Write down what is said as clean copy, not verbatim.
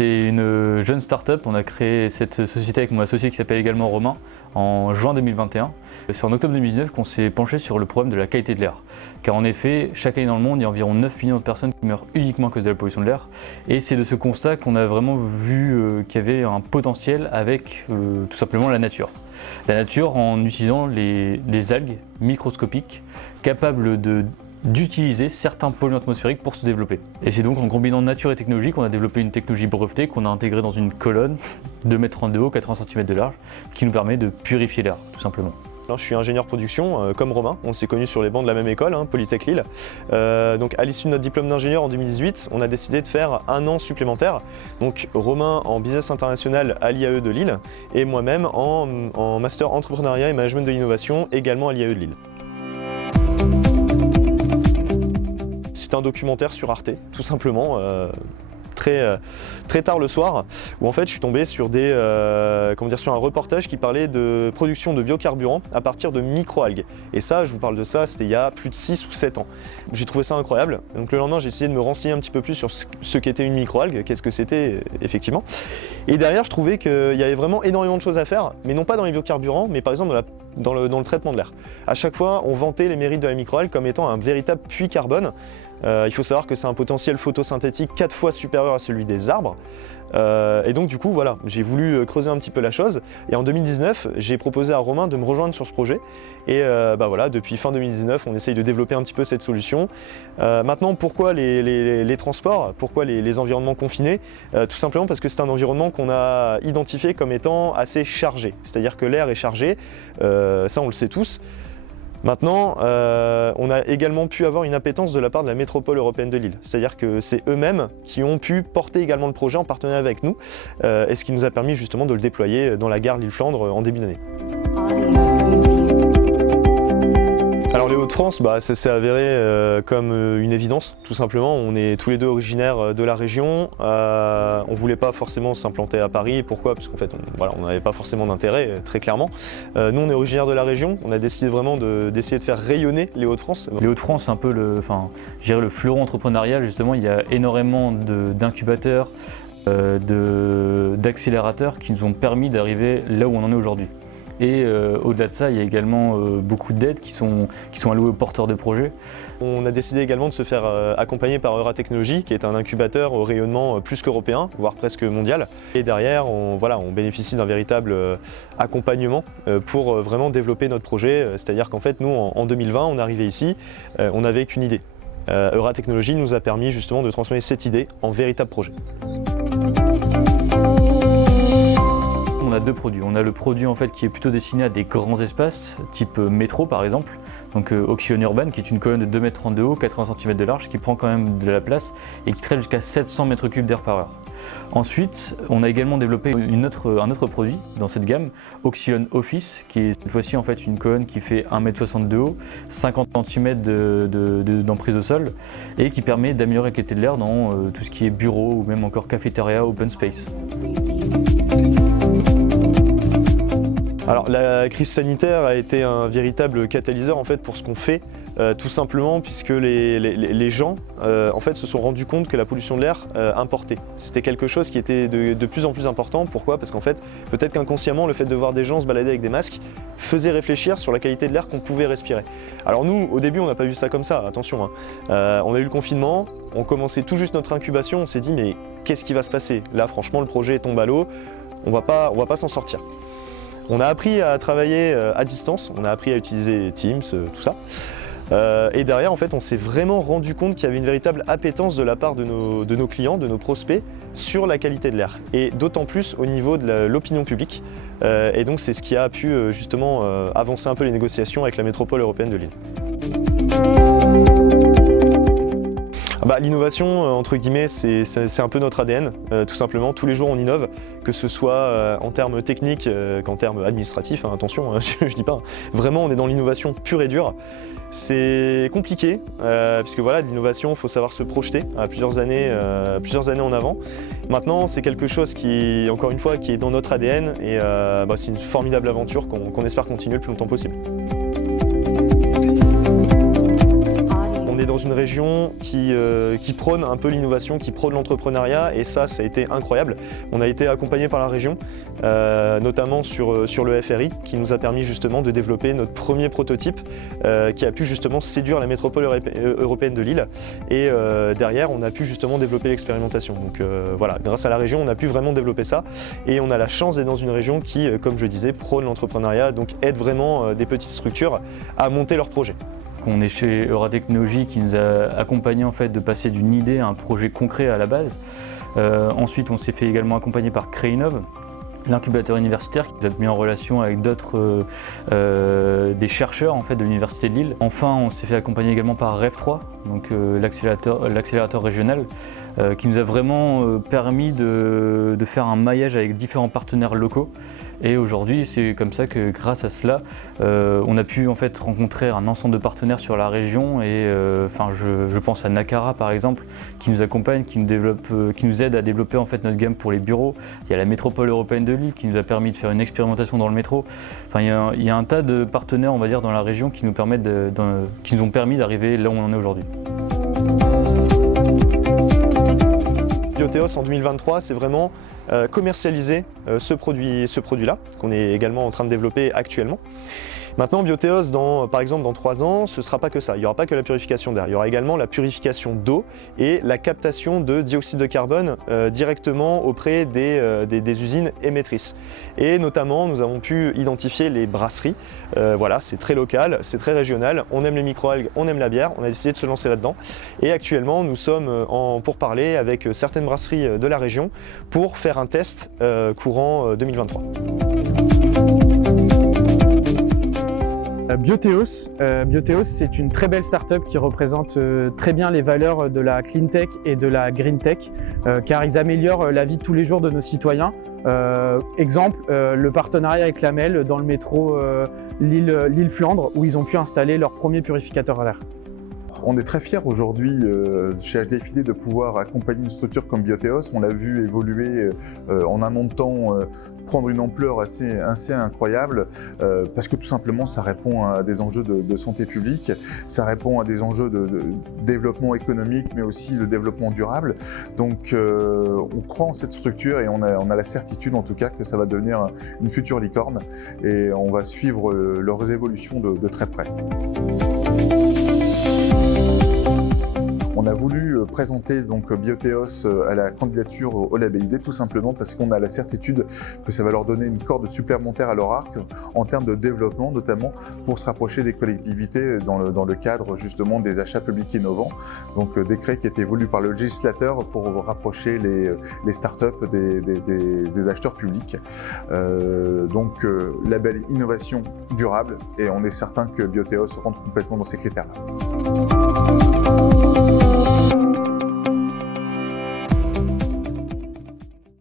C'est une jeune start-up. On a créé cette société avec mon associé qui s'appelle également Romain en juin 2021. C'est en octobre 2019 qu'on s'est penché sur le problème de la qualité de l'air. Car en effet, chaque année dans le monde, il y a environ 9 millions de personnes qui meurent uniquement à cause de la pollution de l'air. Et c'est de ce constat qu'on a vraiment vu qu'il y avait un potentiel avec tout simplement la nature. La nature en utilisant les algues microscopiques capables d'utiliser certains polluants atmosphériques pour se développer. Et c'est donc en combinant nature et technologie qu'on a développé une technologie brevetée qu'on a intégrée dans une colonne 2,30 m de haut, 80 cm de large, qui nous permet de purifier l'air, tout simplement. Je suis ingénieur production, comme Romain, on s'est connus sur les bancs de la même école, Polytech Lille. Donc à l'issue de notre diplôme d'ingénieur en 2018, on a décidé de faire un an supplémentaire. Donc Romain en business international à l'IAE de Lille et moi-même en master entrepreneuriat et management de l'innovation également à l'IAE de Lille. C'est un documentaire sur Arte, tout simplement, très tard le soir, où en fait je suis tombé sur sur un reportage qui parlait de production de biocarburants à partir de microalgues. Et ça, je vous parle de ça, c'était il y a plus de 6 ou 7 ans. J'ai trouvé ça incroyable. Donc le lendemain, j'ai essayé de me renseigner un petit peu plus sur ce qu'était une microalgue, qu'est-ce que c'était effectivement. Et derrière, je trouvais qu'il y avait vraiment énormément de choses à faire, mais non pas dans les biocarburants, mais par exemple dans le traitement de l'air. À chaque fois, on vantait les mérites de la microalgue comme étant un véritable puits carbone. Il faut savoir que c'est un potentiel photosynthétique 4 fois supérieur à celui des arbres. Et donc du coup voilà, j'ai voulu creuser un petit peu la chose et en 2019 j'ai proposé à Romain de me rejoindre sur ce projet et voilà, depuis fin 2019 on essaye de développer un petit peu cette solution. Maintenant pourquoi les transports, pourquoi les environnements confinés? Tout simplement parce que c'est un environnement qu'on a identifié comme étant assez chargé, c'est-à-dire que l'air est chargé, ça on le sait tous. Maintenant, on a également pu avoir une appétence de la part de la métropole européenne de Lille. C'est-à-dire que c'est eux-mêmes qui ont pu porter également le projet en partenariat avec nous, et ce qui nous a permis justement de le déployer dans la gare Lille-Flandre en début d'année. Alors les Hauts-de-France, ça s'est avéré comme une évidence, tout simplement. On est tous les deux originaires de la région. On ne voulait pas forcément s'implanter à Paris. Pourquoi? Parce qu'en fait, on n'avait pas forcément d'intérêt, très clairement. Nous, on est originaires de la région. On a décidé vraiment d'essayer de faire rayonner les Hauts-de-France. Les Hauts-de-France, c'est un peu le fleuron entrepreneurial, justement. Il y a énormément d'incubateurs, d'accélérateurs qui nous ont permis d'arriver là où on en est aujourd'hui. Et au-delà de ça, il y a également beaucoup d'aides qui sont allouées aux porteurs de projets. On a décidé également de se faire accompagner par Euratechnologies, qui est un incubateur au rayonnement plus qu'européen, voire presque mondial. Et derrière, on bénéficie d'un véritable accompagnement pour vraiment développer notre projet. C'est-à-dire qu'en fait, nous, en 2020, on est arrivé ici, on n'avait qu'une idée. Euratechnologies nous a permis justement de transformer cette idée en véritable projet. On a deux produits. On a le produit en fait qui est plutôt destiné à des grands espaces, type métro par exemple, donc Oxylon Urban, qui est une colonne de 2,30 m de haut, 80 cm de large, qui prend quand même de la place et qui traite jusqu'à 700 m3 d'air par heure. Ensuite, on a également développé un autre produit dans cette gamme, Oxylon Office, qui est cette fois-ci en fait une colonne qui fait 1,60 m de haut, 50 cm d'emprise au sol et qui permet d'améliorer la qualité de l'air dans tout ce qui est bureau ou même encore cafétéria, open space. Alors la crise sanitaire a été un véritable catalyseur en fait pour ce qu'on fait, tout simplement puisque les gens en fait se sont rendus compte que la pollution de l'air importait. C'était quelque chose qui était de plus en plus important. Pourquoi? Parce qu'en fait, peut-être qu'inconsciemment, le fait de voir des gens se balader avec des masques faisait réfléchir sur la qualité de l'air qu'on pouvait respirer. Alors nous, au début, on n'a pas vu ça comme ça, attention. On a eu le confinement, on commençait tout juste notre incubation, on s'est dit mais qu'est-ce qui va se passer? Là franchement, le projet tombe à l'eau, on va pas s'en sortir. On a appris à travailler à distance, on a appris à utiliser Teams, tout ça. Et derrière, en fait, on s'est vraiment rendu compte qu'il y avait une véritable appétence de la part de nos clients, de nos prospects, sur la qualité de l'air. Et d'autant plus au niveau de l'opinion publique. Et donc, c'est ce qui a pu justement avancer un peu les négociations avec la métropole européenne de Lille. L'innovation, entre guillemets, c'est un peu notre ADN, tout simplement. Tous les jours, on innove, que ce soit en termes techniques qu'en termes administratifs, attention, je dis pas. Vraiment, on est dans l'innovation pure et dure. C'est compliqué, puisque voilà, l'innovation, il faut savoir se projeter à plusieurs années en avant. Maintenant, c'est quelque chose qui, encore une fois, qui est dans notre ADN et c'est une formidable aventure qu'on espère continuer le plus longtemps possible. On est dans une région qui prône un peu l'innovation, qui prône l'entrepreneuriat, et ça a été incroyable. On a été accompagné par la région, notamment sur le FRI, qui nous a permis justement de développer notre premier prototype qui a pu justement séduire la métropole européenne de Lille, et derrière on a pu justement développer l'expérimentation. Donc voilà, grâce à la région on a pu vraiment développer ça, et on a la chance d'être dans une région qui, comme je disais, prône l'entrepreneuriat, donc aide vraiment des petites structures à monter leurs projets. On est chez Euratechnologies qui nous a accompagnés en fait de passer d'une idée à un projet concret à la base. Ensuite on s'est fait également accompagner par Créinov, l'incubateur universitaire qui nous a mis en relation avec d'autres des chercheurs en fait, de l'Université de Lille. Enfin, on s'est fait accompagner également par REV3, donc l'accélérateur régional, qui nous a vraiment permis de faire un maillage avec différents partenaires locaux. Et aujourd'hui, c'est comme ça que grâce à cela, on a pu en fait rencontrer un ensemble de partenaires sur la région. Et je pense à Nakara par exemple, qui nous accompagne, qui nous aide à développer en fait notre gamme pour les bureaux. Il y a la métropole européenne de Lille qui nous a permis de faire une expérimentation dans le métro. Enfin, il y a un tas de partenaires, on va dire, dans la région qui nous ont permis d'arriver là où on en est aujourd'hui. Biotheos en 2023, c'est vraiment commercialiser ce produit-là, qu'on est également en train de développer actuellement. Maintenant, Biotheos, par exemple, dans 3 ans, ce ne sera pas que ça. Il n'y aura pas que la purification d'air. Il y aura également la purification d'eau et la captation de dioxyde de carbone directement auprès des usines émettrices. Et notamment, nous avons pu identifier les brasseries. Voilà, c'est très local, c'est très régional. On aime les microalgues, on aime la bière. On a décidé de se lancer là-dedans. Et actuellement, nous sommes en pourparlers avec certaines brasseries de la région pour faire un test courant 2023. Biotheos, c'est une très belle start-up qui représente très bien les valeurs de la clean tech et de la green tech, car ils améliorent la vie de tous les jours de nos citoyens. Exemple, le partenariat avec la MEL dans le métro Lille-Flandre, où ils ont pu installer leur premier purificateur à l'air. On est très fiers aujourd'hui chez HDFiD de pouvoir accompagner une structure comme Biotheos. On l'a vu évoluer en un an de temps, prendre une ampleur assez incroyable parce que tout simplement ça répond à des enjeux de santé publique, ça répond à des enjeux de développement économique mais aussi de développement durable. Donc on croit en cette structure et on a la certitude en tout cas que ça va devenir une future licorne et on va suivre leurs évolutions de très près. On a voulu présenter donc Biotheos à la candidature au LabelID tout simplement parce qu'on a la certitude que ça va leur donner une corde supplémentaire à leur arc en termes de développement, notamment pour se rapprocher des collectivités dans le cadre justement des achats publics innovants. Donc décret qui a été voulu par le législateur pour rapprocher les startups des acheteurs publics. Label innovation durable et on est certain que Biotheos rentre complètement dans ces critères-là.